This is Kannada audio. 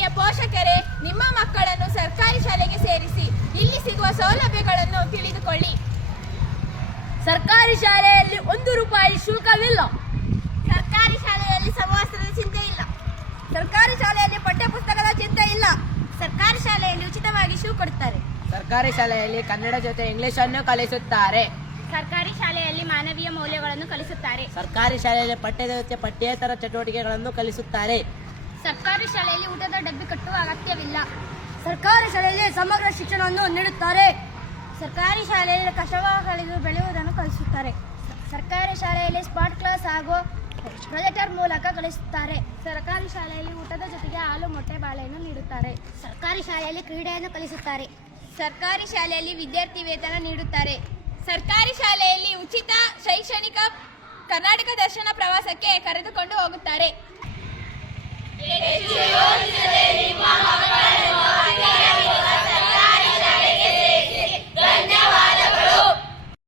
ಪ್ರಿಯ ಪೋಷಕರೇ, ನಿಮ್ಮ ಮಕ್ಕಳನ್ನು ಸರ್ಕಾರಿ ಶಾಲೆಗೆ ಸೇರಿಸಿ. ಇಲ್ಲಿ ಸಿಗುವ ಸೌಲಭ್ಯಗಳನ್ನು ತಿಳಿದುಕೊಳ್ಳಿ. ಸರ್ಕಾರಿ ಶಾಲೆಯಲ್ಲಿ 1 ರೂಪಾಯಿ ಶುಲ್ಕವಿಲ್ಲ. ಸರ್ಕಾರಿ ಶಾಲೆಯಲ್ಲಿ ಸಮವಸ್ತ್ರದ ಚಿಂತೆ ಇಲ್ಲ. ಸರ್ಕಾರಿ ಶಾಲೆಯಲ್ಲಿ ಪಠ್ಯ ಪುಸ್ತಕದ ಚಿಂತೆ ಇಲ್ಲ. ಸರ್ಕಾರಿ ಶಾಲೆಯಲ್ಲಿ ಉಚಿತವಾಗಿ ಶೂ ಕೊಡುತ್ತಾರೆ. ಸರ್ಕಾರಿ ಶಾಲೆಯಲ್ಲಿ ಕನ್ನಡ ಜೊತೆ ಇಂಗ್ಲಿಷ್ ಅನ್ನು ಕಲಿಸುತ್ತಾರೆ. ಸರ್ಕಾರಿ ಶಾಲೆಯಲ್ಲಿ ಮಾನವೀಯ ಮೌಲ್ಯಗಳನ್ನು ಕಲಿಸುತ್ತಾರೆ. ಸರ್ಕಾರಿ ಶಾಲೆಯಲ್ಲಿ ಪಠ್ಯದ ಜೊತೆ ಪಠ್ಯೇತರ ಚಟುವಟಿಕೆಗಳನ್ನು ಕಲಿಸುತ್ತಾರೆ. ಸರ್ಕಾರಿ ಶಾಲೆಯಲ್ಲಿ ಊಟದ ಡಬ್ಬಿ ಕಟ್ಟುವ ಅಗತ್ಯವಿಲ್ಲ. ಸರ್ಕಾರಿ ಶಾಲೆಯಲ್ಲಿ ಸಮಗ್ರ ಶಿಕ್ಷಣವನ್ನು ನೀಡುತ್ತಾರೆ. ಸರ್ಕಾರಿ ಶಾಲೆಯಲ್ಲಿ ಕಸವ ಕಳೆದು ಬೆಳೆಯುವುದನ್ನು ಕಲಿಸುತ್ತಾರೆ. ಸರ್ಕಾರಿ ಶಾಲೆಯಲ್ಲಿ ಸ್ಮಾರ್ಟ್ ಕ್ಲಾಸ್ ಹಾಗೂ ಪ್ರೊಜೆಕ್ಟರ್ ಮೂಲಕ ಕಲಿಸುತ್ತಾರೆ. ಸರ್ಕಾರಿ ಶಾಲೆಯಲ್ಲಿ ಊಟದ ಜೊತೆಗೆ ಹಾಲು, ಮೊಟ್ಟೆ, ಬಾಳೆಯನ್ನು ನೀಡುತ್ತಾರೆ. ಸರ್ಕಾರಿ ಶಾಲೆಯಲ್ಲಿ ಕ್ರೀಡೆಯನ್ನು ಕಲಿಸುತ್ತಾರೆ. ಸರ್ಕಾರಿ ಶಾಲೆಯಲ್ಲಿ ವಿದ್ಯಾರ್ಥಿ ವೇತನ ನೀಡುತ್ತಾರೆ. ಸರ್ಕಾರಿ ಶಾಲೆಯಲ್ಲಿ ಉಚಿತ ಶೈಕ್ಷಣಿಕ ಕರ್ನಾಟಕ ದರ್ಶನ ಪ್ರವಾಸಕ್ಕೆ ಕರೆದುಕೊಂಡು ಹೋಗುತ್ತಾರೆ.